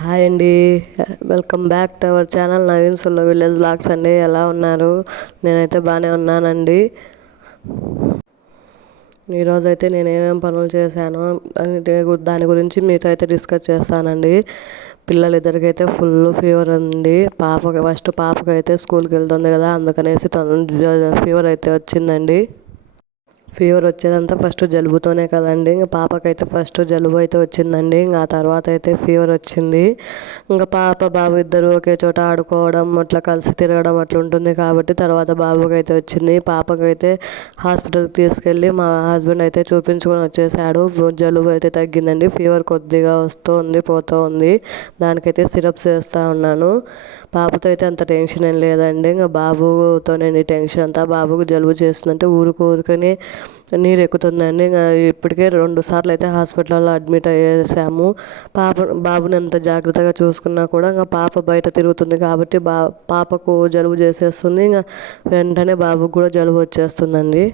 Hi అండి. Welcome back to our channel Naveen సొల్లో village vlogs అండి. ఎలా ఉన్నారు? నేనైతే బాగానే ఉన్నానండి. ఈరోజైతే నేను ఏమేమి పనులు చేశాను దాని గురించి మీతో అయితే డిస్కస్ చేస్తానండి. పిల్లలిద్దరికైతే ఫుల్ ఫీవర్ ఉంది. పాపకైతే స్కూల్కి వెళ్తుంది కదా, అందుకనేసి ఫీవర్ అయితే వచ్చిందండి. ఫీవర్ వచ్చేదంతా ఫస్ట్ జలుబుతోనే కదండి. ఇంకా పాపకైతే ఫస్ట్ జలుబు అయితే వచ్చిందండి. ఇంకా ఆ తర్వాత అయితే ఫీవర్ వచ్చింది. ఇంకా పాప బాబు ఇద్దరు ఒకే చోట ఆడుకోవడం అట్లా కలిసి తిరగడం అట్లా ఉంటుంది కాబట్టి తర్వాత బాబుకి అయితే వచ్చింది. పాపకైతే హాస్పిటల్కి తీసుకెళ్ళి మా హస్బెండ్ అయితే చూపించుకొని వచ్చేసాడు. జలుబు అయితే తగ్గిందండి. ఫీవర్ కొద్దిగా వస్తూ ఉంది, పోతూ ఉంది. దానికైతే సిరప్స్ వేస్తూ ఉన్నాను. పాపతో అయితే అంత టెన్షన్ ఏం లేదండి. ఇంకా బాబుతోనే టెన్షన్ అంతా. బాబుకు జలుబు చేస్తుందంటే ఊరుకొని నీరు ఎక్కుతుందండి. ఇంకా ఇప్పటికే 2 సార్లు అయితే హాస్పిటల్లో అడ్మిట్ అయ్యేసాము. బాబుని ఎంత జాగ్రత్తగా చూసుకున్నా కూడా ఇంకా పాప బయట తిరుగుతుంది కాబట్టి పాపకు జలుబు చేసేస్తుంది. ఇంకా వెంటనే బాబుకు కూడా జలుబు వచ్చేస్తుందండి.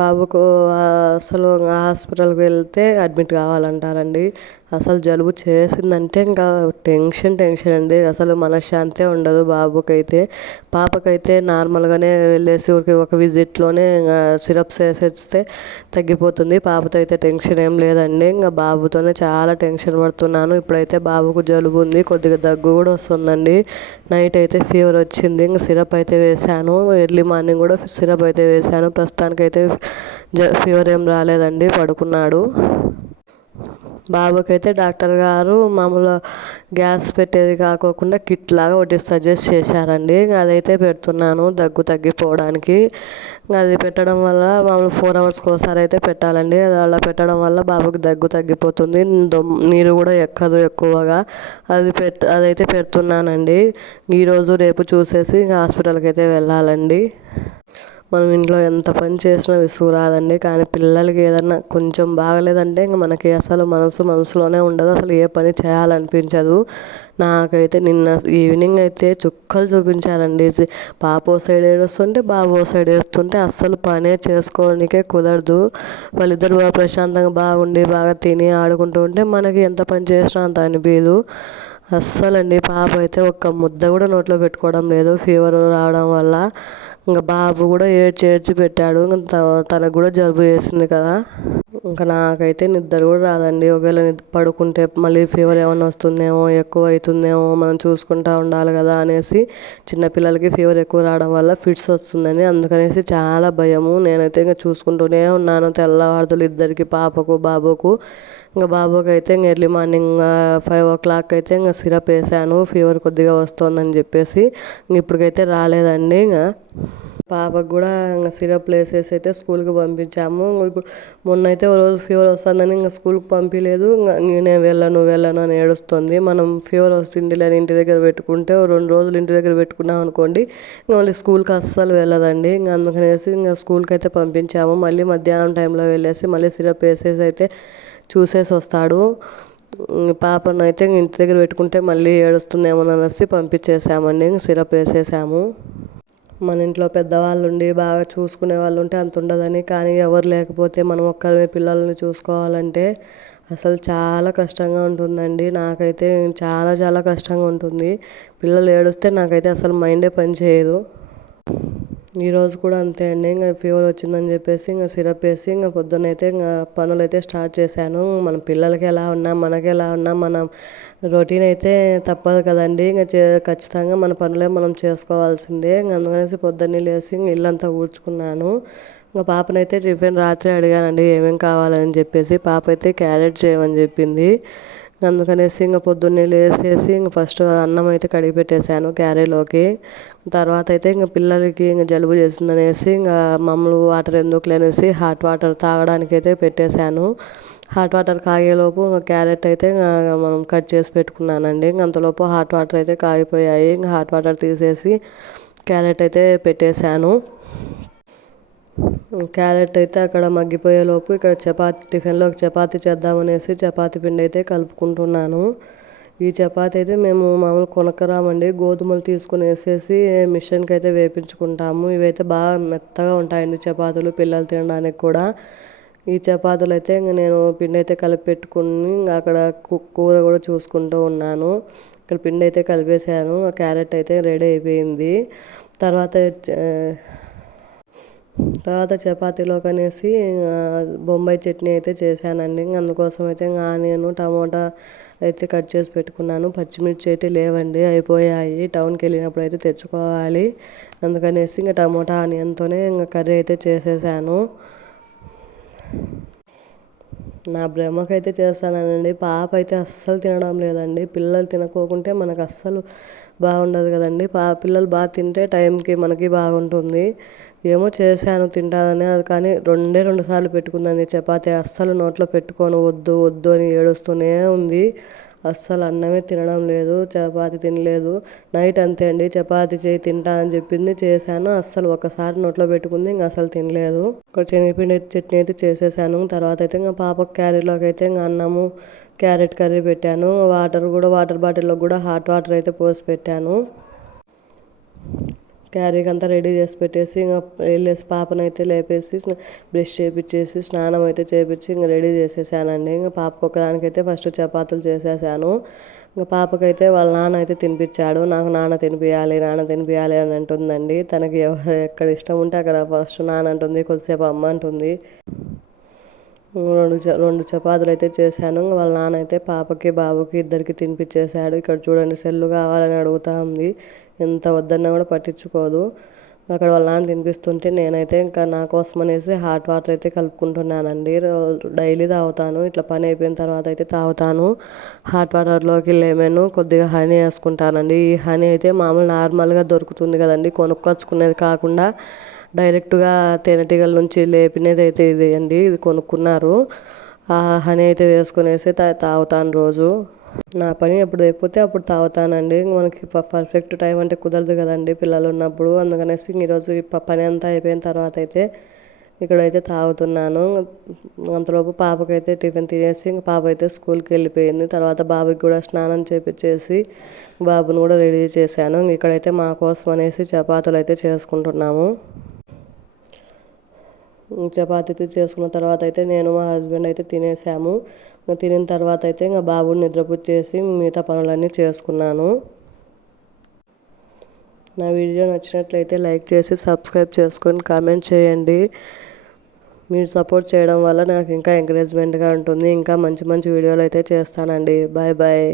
బాబుకు అసలు హాస్పిటల్కి వెళ్తే అడ్మిట్ కావాలంటారండి. అసలు జలుబు చేసిందంటే ఇంకా టెన్షన్ అండి. అసలు మనశ్శాంతే ఉండదు బాబుకైతే. పాపకైతే నార్మల్గానే వెళ్ళేసి ఒక విజిట్లోనే ఇంకా సిరప్స్ వేసేస్తే తగ్గిపోతుంది. పాపతో అయితే టెన్షన్ ఏం లేదండి. ఇంకా బాబుతోనే చాలా టెన్షన్ పడుతున్నాను. ఇప్పుడైతే బాబుకు జలుబు ఉంది, కొద్దిగా దగ్గు కూడా వస్తుందండి. నైట్ అయితే ఫీవర్ వచ్చింది. ఇంకా సిరప్ అయితే వేశాను. ఎర్లీ మార్నింగ్ కూడా సిరప్ అయితే వేశాను. ప్రస్తుతానికైతే ఫీవర్ ఏం రాలేదండి, పడుకున్నాడు. బాబుకైతే డాక్టర్ గారు మామూలుగా గ్యాస్ పెట్టేది కాకోకుండా కిట్ లాగా ఒకటి సజెస్ట్ చేశారండి. అదైతే పెడుతున్నాను దగ్గు తగ్గిపోవడానికి. అది పెట్టడం వల్ల మామూలు 4 అవర్స్కి ఒకసారి అయితే పెట్టాలండి. అది అలా పెట్టడం వల్ల బాబుకి దగ్గు తగ్గిపోతుంది. నీరు కూడా ఎక్కదు ఎక్కువగా. అదైతే పెడుతున్నానండి. ఈరోజు రేపు చూసేసి హాస్పిటల్కి అయితే వెళ్ళాలండి. మనం ఇంట్లో ఎంత పని చేసినా విసుగు రాదండి. కానీ పిల్లలకి ఏదన్నా కొంచెం బాగలేదంటే ఇంక మనకి అసలు మనసులోనే ఉండదు. అసలు ఏ పని చేయాలనిపించదు. నాకైతే నిన్న ఈవినింగ్ అయితే చుక్కలు చూపించారండి. పాప ఓ సైడ్ ఏడుస్తుంటే బాబు ఓ సైడ్ ఏడుస్తుంటే అస్సలు పనే చేసుకోనికే కుదరదు. వాళ్ళిద్దరు ప్రశాంతంగా బాగుండి బాగా తిని ఆడుకుంటూ ఉంటే మనకి ఎంత పని చేసినా అంత అనిపించదు. అస్సలండి పాప అయితే ఒక్క ముద్ద కూడా నోట్లో పెట్టుకోవడం లేదు ఫీవర్ రావడం వల్ల. ఇంకా బాబు కూడా ఏడ్చి పెట్టాడు. తనకు కూడా జలుబు చేసింది కదా. ఇంకా నాకైతే నిద్ర కూడా రాదండి. ఒకవేళ పడుకుంటే మళ్ళీ ఫీవర్ ఏమైనా వస్తుందేమో, ఎక్కువ అవుతుందేమో, మనం చూసుకుంటూ ఉండాలి కదా అనేసి. చిన్నపిల్లలకి ఫీవర్ ఎక్కువ రావడం వల్ల ఫిట్స్ వస్తుందని అందుకనేసి చాలా భయము. నేనైతే ఇంకా చూసుకుంటూనే ఉన్నాను తెల్లవారుదులు ఇద్దరికి, పాపకు బాబుకు. ఇంకా బాబుకి అయితే ఇంకా ఎర్లీ మార్నింగ్ 5 o'clock అయితే ఇంకా సిరప్ వేసాను ఫీవర్ కొద్దిగా వస్తుందని చెప్పేసి. ఇప్పటికైతే రాలేదండి. ఇంకా పాపకు కూడా ఇంకా సిరప్లు వేసేసి అయితే స్కూల్కి పంపించాము. ఇప్పుడు మొన్న అయితే ఓ రోజు ఫీవర్ వస్తుందని ఇంకా స్కూల్కి పంపించలేదు. ఇంకా నేను వెళ్ళను అని ఏడుస్తుంది. మనం ఫీవర్ వస్తుంది అని ఇంటి దగ్గర పెట్టుకుంటే 2 రోజులు ఇంటి దగ్గర పెట్టుకున్నాం అనుకోండి, ఇంకా మళ్ళీ స్కూల్కి అస్సలు వెళ్ళదండి. ఇంకా అందుకనేసి ఇంకా స్కూల్కి అయితే పంపించాము. మళ్ళీ మధ్యాహ్నం టైంలో వెళ్ళేసి మళ్ళీ సిరప్ వేసేసి అయితే చూసేసి వస్తాడు. పాపను అయితే ఇంటి దగ్గర పెట్టుకుంటే మళ్ళీ ఏడుస్తుందేమో అనేసి పంపించేసామండి. సిరప్ వేసేసాము. మన ఇంట్లో పెద్దవాళ్ళు ఉండి బాగా చూసుకునే వాళ్ళు ఉంటే అంత ఉండదని. కానీ ఎవరు లేకపోతే మనం ఒక్కరిమే పిల్లల్ని చూసుకోవాలంటే అసలు చాలా కష్టంగా ఉంటుందండి. నాకైతే చాలా కష్టంగా ఉంటుంది. పిల్లలు ఏడుస్తే నాకైతే అసలు మైండే పని చేయదు. ఈరోజు కూడా అంతే అండి. ఇంకా ఫీవర్ వచ్చిందని చెప్పేసి ఇంకా సిరప్ వేసి ఇంకా పొద్దున్నైతే ఇంకా పనులు అయితే స్టార్ట్ చేశాను. మన పిల్లలకి ఎలా ఉన్నా మనకి ఎలా ఉన్నా మనం రొటీన్ అయితే తప్పదు కదండి. ఇంకా ఖచ్చితంగా మన పనులే మనం చేసుకోవాల్సిందే. ఇంకా అందుకనేసి పొద్దున్నే లేసి ఇల్లంతా ఊడ్చుకున్నాను. ఇంకా పాపనైతే టిఫిన్ రాత్రి అడిగానండి ఏమేమి కావాలని చెప్పేసి. పాప అయితే క్యారెట్ చేయమని చెప్పింది. అందుకనేసి ఇంకా పొద్దున్నే లేసేసి ఇంకా ఫస్ట్ అన్నం అయితే కడిగి పెట్టేశాను క్యారీలోకి. తర్వాత అయితే ఇంకా పిల్లలకి ఇంకా జలుబు చేసిందనేసి ఇంకా మామూలు వాటర్ ఎందుకు అనేసి హాట్ వాటర్ తాగడానికి అయితే పెట్టేశాను. హాట్ వాటర్ కాగేలోపు ఇంకా క్యారెట్ అయితే మనం కట్ చేసి పెట్టుకున్నానండి. ఇంక అంతలోపు హాట్ వాటర్ అయితే కాగిపోయాయి. ఇంకా హాట్ వాటర్ తీసేసి క్యారెట్ అయితే పెట్టేశాను. క్యారెట్ అయితే అక్కడ మగ్గిపోయేలోపు ఇక్కడ టిఫిన్లోకి చపాతీ చేద్దామనేసి చపాతీ పిండి అయితే కలుపుకుంటున్నాను. ఈ చపాతీ అయితే మేము మామూలు కొనక్కరామండి. గోధుమలు తీసుకుని వేసేసి మిషన్కి అయితే వేపించుకుంటాము. ఇవైతే బాగా మెత్తగా ఉంటాయండి చపాతీలు, పిల్లలు తినడానికి కూడా. ఈ చపాతీలు అయితే ఇంక నేను పిండి అయితే కలిపి పెట్టుకుని ఇంకా అక్కడ కూర కూడా చూసుకుంటూ ఉన్నాను. ఇక్కడ పిండి అయితే కలిపేసాను. క్యారెట్ అయితే రెడీ అయిపోయింది. తర్వాత చపాతీలోకి అనేసి బొంబాయి చట్నీ అయితే చేశానండి. ఇంక అందుకోసం అయితే ఇంకా ఆనియన్ టమోటా అయితే కట్ చేసి పెట్టుకున్నాను. పచ్చిమిర్చి అయితే లేవండి, అయిపోయాయి. టౌన్కి వెళ్ళినప్పుడు అయితే తెచ్చుకోవాలి. అందుకనేసి ఇంకా టమోటా ఆనియన్తోనే ఇంకా కర్రీ అయితే చేసేసాను. నా బ్రహ్మకైతే చేస్తానండి. పాప అయితే అస్సలు తినడం లేదండి. పిల్లలు తినకోకుంటే మనకు అస్సలు బాగుండదు కదండి. పిల్లలు బాగా తింటే టైంకి మనకి బాగుంటుంది. ఏమో చేశాను తింటానని, అది కానీ రెండు సార్లు పెట్టుకుందండి చపాతీ. అస్సలు నోట్లో పెట్టుకొని వద్దు వద్దు అని ఏడుస్తూనే ఉంది. అస్సలు అన్నమే తినడం లేదు, చపాతీ తినలేదు. నైట్ అంతే అండి, చపాతీ చేయి తింటా అని చెప్పింది, చేశాను. అస్సలు ఒకసారి నోట్లో పెట్టుకుంది, ఇంకా అసలు తినలేదు. ఒక శనగపిండి చట్నీ అయితే చేసేసాను. తర్వాత అయితే ఇంకా పాపకు క్యారీలోకి అయితే ఇంకా అన్నము క్యారెట్ కర్రీ పెట్టాను. వాటర్ బాటిల్లో కూడా హాట్ వాటర్ అయితే పోసి పెట్టాను. క్యారీకి అంతా రెడీ చేసి పెట్టేసి ఇంకా వెళ్ళేసి పాపనైతే లేపేసి బ్రష్ చేపించేసి స్నానం అయితే చేపించి ఇంకా రెడీ చేసేసానండి. ఇంకా పాపకు ఒకదానికైతే ఫస్ట్ చపాతీలు చేసేసాను. ఇంకా పాపకైతే వాళ్ళ నాన్న అయితే తినిపించాడు. నాకు నాన్న తినిపించాలి అని అంటుందండి. తనకి ఎక్కడ ఇష్టం ఉంటే అక్కడ ఫస్ట్ నాన్న అంటుంది, కొద్దిసేపు అమ్మ అంటుంది. రెండు చపాతీలు అయితే చేశాను. వాళ్ళ నాన్న అయితే పాపకి బాబుకి ఇద్దరికి తినిపించేశాడు. ఇక్కడ చూడండి, సెల్లు కావాలని అడుగుతా ఉంది. ఎంత వద్దన్నా కూడా పట్టించుకోదు. అక్కడ వాళ్ళ నాన్న తినిపిస్తుంటే నేనైతే ఇంకా నా కోసం అనేసి హాట్ వాటర్ అయితే కలుపుకుంటున్నానండి. డైలీ తాగుతాను, ఇట్లా పని అయిపోయిన తర్వాత అయితే తాగుతాను. హాట్ వాటర్లోకి లెమన్ కొద్దిగా హనీ వేసుకుంటానండి. ఈ హనీ అయితే మామూలు నార్మల్గా దొరుకుతుంది కదండి, కొనుక్కొచ్చుకునేది కాకుండా డైరెక్ట్గా తేనెటీగల నుంచి లేపినది అయితే ఇది అండి. ఇది కొనుక్కున్నారు. ఆ హనీ అయితే వేసుకునేసి తాగుతాను రోజు. నా పని ఎప్పుడు అయిపోతే అప్పుడు తాగుతానండి. మనకి పర్ఫెక్ట్ టైం అంటే కుదరదు కదండి పిల్లలు ఉన్నప్పుడు. అందుకనేసి ఈరోజు పని అంతా అయిపోయిన తర్వాత అయితే ఇక్కడైతే తాగుతున్నాను. అంతలోపు పాపకైతే టిఫిన్ తినేసి ఇంక పాప అయితే స్కూల్కి వెళ్ళిపోయింది. తర్వాత బాబుకి కూడా స్నానం చేపించేసి బాబుని కూడా రెడీ చేశాను. ఇక్కడైతే మా కోసం అనేసి చపాతీలు అయితే చేసుకుంటున్నాము. చపాతీ చేసుకున్న తర్వాత అయితే నేను మా హస్బెండ్ అయితే తినేసాము. తినిన తర్వాత అయితే ఇంకా బాబుని నిద్రపుచ్చేసి మిగతా పనులన్నీ చేసుకున్నాను. నా వీడియో నచ్చినట్లయితే లైక్ చేసి సబ్స్క్రైబ్ చేసుకొని కామెంట్ చేయండి. మీరు సపోర్ట్ చేయడం వల్ల నాకు ఇంకా ఎంకరేజ్మెంట్గా ఉంటుంది. ఇంకా మంచి మంచి వీడియోలు అయితే చేస్తానండి. Bye bye.